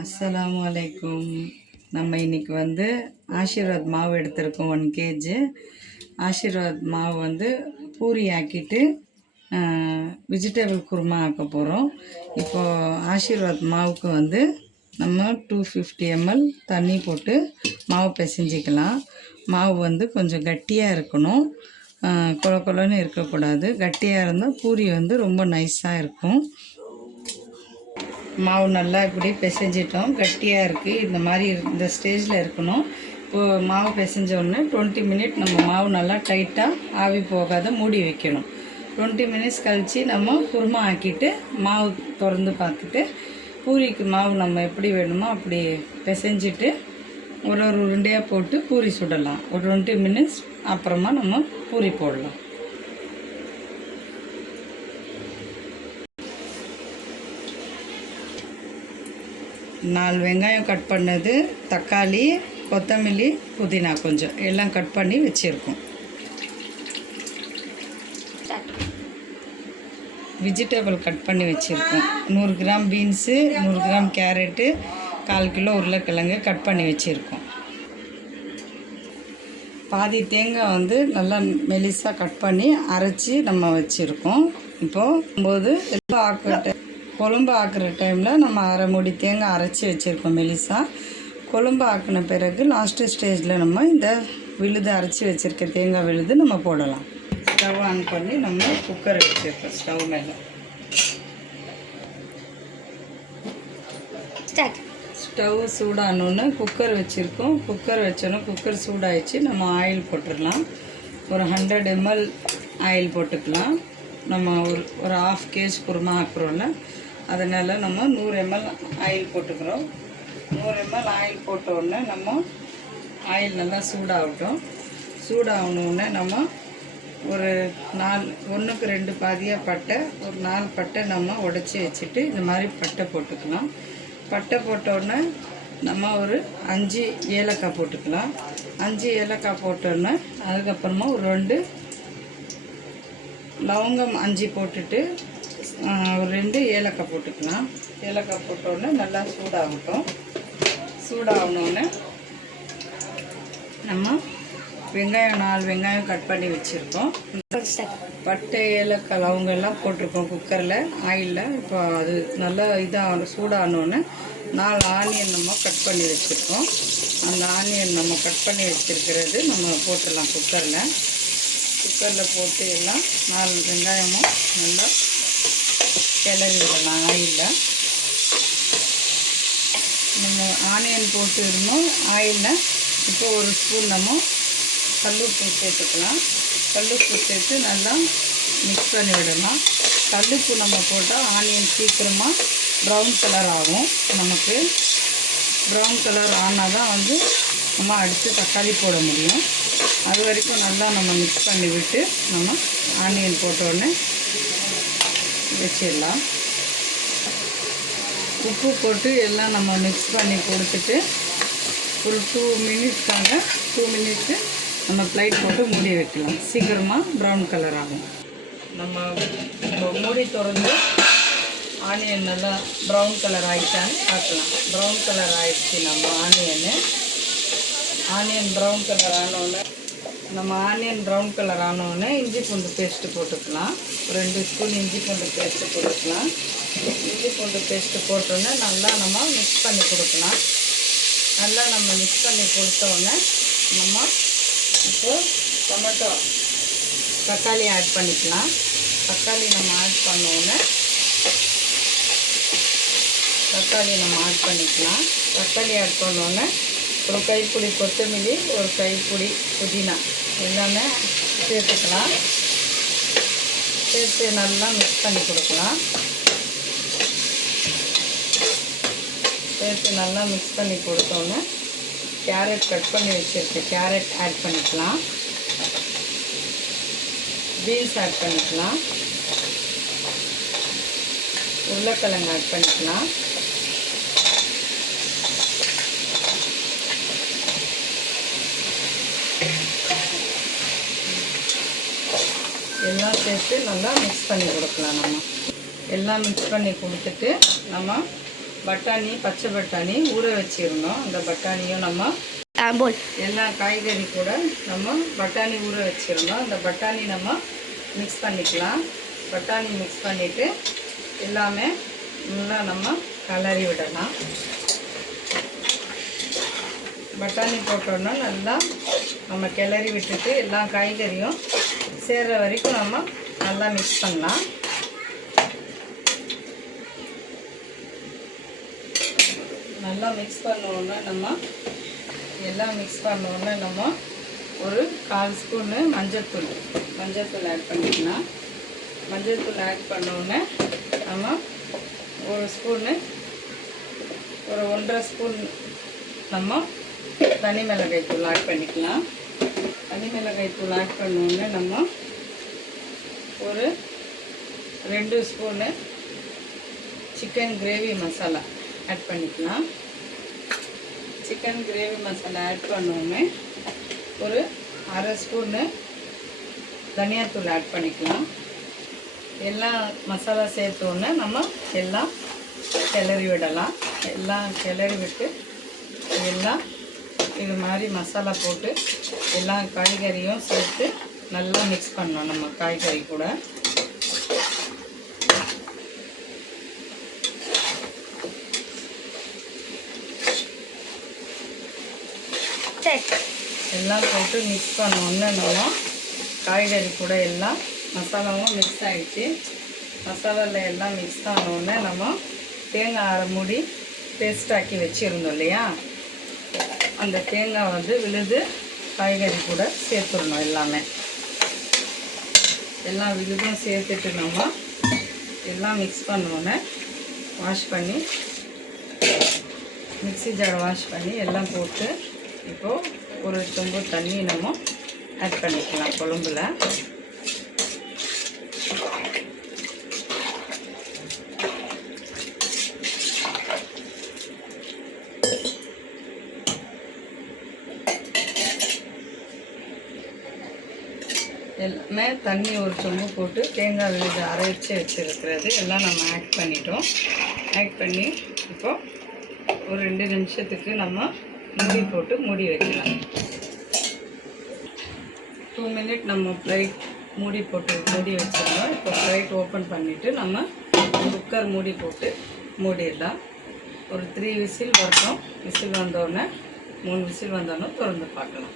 அஸ்ஸலாமு அலைக்கும். நம்ம இன்றைக்கி வந்து ஆஷீர்வாத் மாவு எடுத்திருக்கோம் 1 kg. ஆஷீர்வாத் மாவு வந்து பூரி ஆக்கிட்டு வெஜிடபிள் குருமா ஆக்க போகிறோம். இப்போது ஆஷீர்வாத் மாவுக்கு வந்து நம்ம 250 ml தண்ணி போட்டு மாவு பிசைஞ்சிக்கலாம். மாவு வந்து கொஞ்சம் கட்டியாக இருக்கணும், கொல கொலன்னு இருக்கக்கூடாது. கட்டியாக இருந்தால் பூரி வந்து ரொம்ப நைஸாக இருக்கும். மாவு நல்லா இப்படி பிசைஞ்சிட்டோம், கட்டியாக இருக்குது. இந்த மாதிரி இந்த ஸ்டேஜில் இருக்கணும். இப்போது மாவு பிசைஞ்ச உடனே 20 minutes நம்ம மாவு நல்லா டைட்டாக ஆவி போகாத மூடி வைக்கணும். 20 minutes கழித்து நம்ம குருமா ஆக்கிட்டு மாவு திறந்து பார்த்துட்டு பூரிக்கு மாவு நம்ம எப்படி வேணுமோ அப்படி பிசைஞ்சிட்டு ஒரு உருண்டையாக போட்டு பூரி சுடலாம். ஒரு 20 minutes அப்புறமா நம்ம பூரி போடலாம். நாலு வெங்காயம் கட் பண்ணது, தக்காளி, கொத்தமல்லி, புதினா கொஞ்சம் எல்லாம் கட் பண்ணி வச்சுருக்கோம். வெஜிடபிள் கட் பண்ணி வச்சுருக்கோம். 100 gram beans, 100 gram carrot, 1/4 kilo உருளைக்கிழங்கு கட் பண்ணி வச்சுருக்கோம். பாதி தேங்காய் வந்து நல்லா மெலிசாக கட் பண்ணி அரைச்சி நம்ம வச்சுருக்கோம். இப்போது குழம்பு ஆக்குற டைமில் நம்ம அரை மூடி தேங்காய் அரைச்சி வச்சுருக்கோம் மெலிசா. குழம்பு ஆக்கின பிறகு லாஸ்ட்டு ஸ்டேஜில் நம்ம இந்த விழுது அரைச்சி வச்சுருக்க தேங்காய் விழுது நம்ம போடலாம். ஸ்டவ் ஆன் பண்ணி நம்ம குக்கர் வச்சுருக்கோம் ஸ்டவ் மேலே. ஸ்டவ் சூடானோன்னு குக்கர் வச்சுருக்கோம். குக்கர் வச்சோன்னா குக்கர் சூடாகிடுச்சு. நம்ம ஆயில் போட்டுடலாம். ஒரு 100 ml ஆயில் போட்டுக்கலாம். நம்ம ஒரு 1/2 kg குருமா ஆக்குறோம்ல, அதனால் நம்ம 100 ml ஆயில் போட்டுக்கிறோம். 100 ml ஆயில் போட்டோடனே நம்ம ஆயில் நல்லா சூடாகட்டும். சூடாகணுன்னே நம்ம ஒரு 1க்கு 2 பாதியாக பட்டை, ஒரு 4 பட்டை நம்ம உடச்சி வச்சுட்டு இந்த மாதிரி பட்டை போட்டுக்கலாம். பட்டை போட்டோடனே நம்ம ஒரு 5 ஏலக்காய் போட்டுக்கலாம். 5 ஏலக்காய் போட்டோன்னே அதுக்கப்புறமா ஒரு 2 லவங்கம் 5 போட்டுட்டு ஒரு 2 ஏலக்காய் போட்டுக்கலாம். ஏலக்காய் போட்டோடனே நல்லா சூடாகட்டும். சூடாகணுன்னு நம்ம வெங்காயம் 4 வெங்காயம் கட் பண்ணி வச்சுருக்கோம். பட்டை, ஏலக்காய், லவங்கம் எல்லாம் போட்டிருக்கோம் குக்கரில் ஆயிலில். இப்போ அது நல்லா இதாக சூடாகணுன்னு 4 ஆனியன் நம்ம கட் பண்ணி வச்சுருக்கோம். அந்த ஆனியன் நம்ம கட் பண்ணி வச்சுருக்கிறது நம்ம போட்டுடலாம் குக்கரில். குக்கரில் போட்டு எல்லாம் 4 வெங்காயமும் நல்லா கிளறி விடலாம் ஆயிலில். நம்ம ஆனியன் போட்டு இருந்தோம் ஆயிலில். இப்போ ஒரு ஸ்பூன் நம்ம கல்லுப்பு சேர்த்துக்கலாம். கல்லுப்பு சேர்த்து நல்லா மிக்ஸ் பண்ணி விடலாம். கல்லுப்பு நம்ம போட்டால் ஆனியன் சீக்கிரமாக ப்ரௌன் கலர் ஆகும். நமக்கு ப்ரௌன் கலர் ஆனால் தான் வந்து நம்ம அடுத்து தக்காளி போட முடியும். அது வரைக்கும் நல்லா நம்ம மிக்ஸ் பண்ணி விட்டு நம்ம ஆனியன் போட்டோடனே வச்சிடலாம். உப்பு போட்டு எல்லாம் நம்ம மிக்ஸ் பண்ணி கொடுத்துட்டு ஒரு 2 minutes நம்ம பிளேட் போட்டு மூடி வைக்கலாம். சீக்கிரமாக ப்ரௌன் கலர் ஆகும். நம்ம மூடி திறந்து ஆனியன் நல்லா ப்ரௌன் கலர் ஆகிட்டான்னு பார்க்கலாம். ப்ரௌன் கலர் ஆகிடுச்சு நம்ம ஆனியன் ப்ரௌன் கலர் ஆனோடனே இஞ்சி பூண்டு பேஸ்ட்டு போட்டுக்கலாம். 2 ஸ்பூன் இஞ்சி பூண்டு பேஸ்ட்டு போட்டுக்கலாம். இஞ்சி பூண்டு பேஸ்ட்டு போட்டோன்னே நல்லா நம்ம மிக்ஸ் பண்ணி கொடுக்கலாம். நல்லா நம்ம மிக்ஸ் பண்ணி கொடுத்தோடனே நம்ம இப்போ தக்காளி ஆட் பண்ணிக்கலாம். தக்காளி நம்ம ஆட் பண்ணோடனே தக்காளி ஆட் பண்ணோடனே ஒரு கைப்பிடி கொத்தமல்லி, ஒரு கைப்பிடி புதினா எல்லாமே சேர்த்துக்கலாம். சேர்த்து நல்லா மிக்ஸ் பண்ணி கொடுக்கலாம். சேர்த்து நல்லா மிக்ஸ் பண்ணி கொடுத்தோன்னே கேரட் கட் பண்ணி வச்சுருக்கு கேரட் ஆட் பண்ணிக்கலாம். பீன்ஸ் ஆட் பண்ணிக்கலாம். உருளைக்கிழங்கு ஆட் பண்ணிக்கலாம். எல்லாம் சேர்த்து நல்லா மிக்ஸ் பண்ணி கொடுக்கலாம். நம்ம எல்லாம் மிக்ஸ் பண்ணி கொடுத்துட்டு நம்ம பட்டாணி, பச்சை பட்டாணி ஊற வச்சிருந்தோம். அந்த பட்டாணியும் நம்ம எல்லா காய்கறி கூட நம்ம பட்டாணி ஊற வச்சுருந்தோம். அந்த பட்டாணி நம்ம மிக்ஸ் பண்ணிக்கலாம். பட்டாணி மிக்ஸ் பண்ணிவிட்டு எல்லாமே நல்லா நம்ம கலரி விடலாம். பட்டாணி போட்டோன்னா நல்லா நம்ம கிளறி விட்டுட்டு எல்லா காய்கறியும் சேர்கிற வரைக்கும் நம்ம நல்லா மிக்ஸ் பண்ணலாம். நல்லா மிக்ஸ் பண்ணோன்னா நம்ம எல்லாம் மிக்ஸ் பண்ணோன்னா நம்ம ஒரு 1/4 ஸ்பூனு மஞ்சள்தூள் ஆட் பண்ணிக்கலாம். மஞ்சள்தூள் ஆட் பண்ணோன்னே நம்ம ஒரு ஸ்பூனு ஒரு 1.5 ஸ்பூன் நம்ம தனி மிளகாய் தூள் ஆட் பண்ணிக்கலாம். தனி மிளகாய் தூள் ஆட் பண்ணோன்னே நம்ம ஒரு 2 spoon chicken gravy masala add பண்ணிக்கலாம். சிக்கன் கிரேவி மசாலா ஆட் பண்ணோன்னே ஒரு 1/2 ஸ்பூனு தனியாத்தூள் ஆட் பண்ணிக்கலாம். எல்லாம் மசாலா சேர்த்தோன்னே நம்ம எல்லாம் கிளறி விடலாம். எல்லாம் கிளறி விட்டு எல்லாம் இது மாதிரி மசாலா போட்டு எல்லா காய்கறியும் சேர்த்து நல்லா மிக்ஸ் பண்ணணும். நம்ம காய்கறி கூட எல்லாம் போட்டு மிக்ஸ் பண்ணோன்னே நம்ம காய்கறி கூட எல்லாம் மசாலாவும் மிக்ஸ் ஆகிடுச்சு. மசாலாவில் எல்லாம் மிக்ஸ் ஆனோடனே நம்ம தேங்காய் அரை மூடி பேஸ்டாக்கி வச்சுருந்தோம் இல்லையா, அந்த தேங்காய் வந்து விழுது காய்கறி கூட சேர்த்துடணும். எல்லாம் விழுதும் சேர்த்துட்டு நம்ம எல்லாம் மிக்ஸ் பண்ணோன்னே வாஷ் பண்ணி மிக்ஸி ஜார் வாஷ் பண்ணி எல்லாம் போட்டு இப்போது ஒரு சொம்பு தண்ணி நம்ம ஆட் பண்ணிக்கலாம் குழம்புல. எல்லாமே தண்ணி ஒரு சொம்பு போட்டு தேங்காய் விழுது அரைச்சி வச்சுருக்கிறது எல்லாம் நம்ம ஆட் பண்ணிட்டோம். ஆட் பண்ணி இப்போது ஒரு 2 நிமிஷத்துக்கு நம்ம மூடி போட்டு மூடி வைக்கலாம். 2 மினிட் நம்ம ஃப்ளைட் மூடி போட்டு மூடி வச்சிடலாம். இப்போ ஃப்ளைட் ஓப்பன் பண்ணிவிட்டு நம்ம குக்கர் மூடி போட்டு மூடிடலாம். ஒரு 3 விசில் வரட்டும். விசில் வந்தோடனே 3 விசில் வந்தோடனே திறந்து பார்க்கலாம்.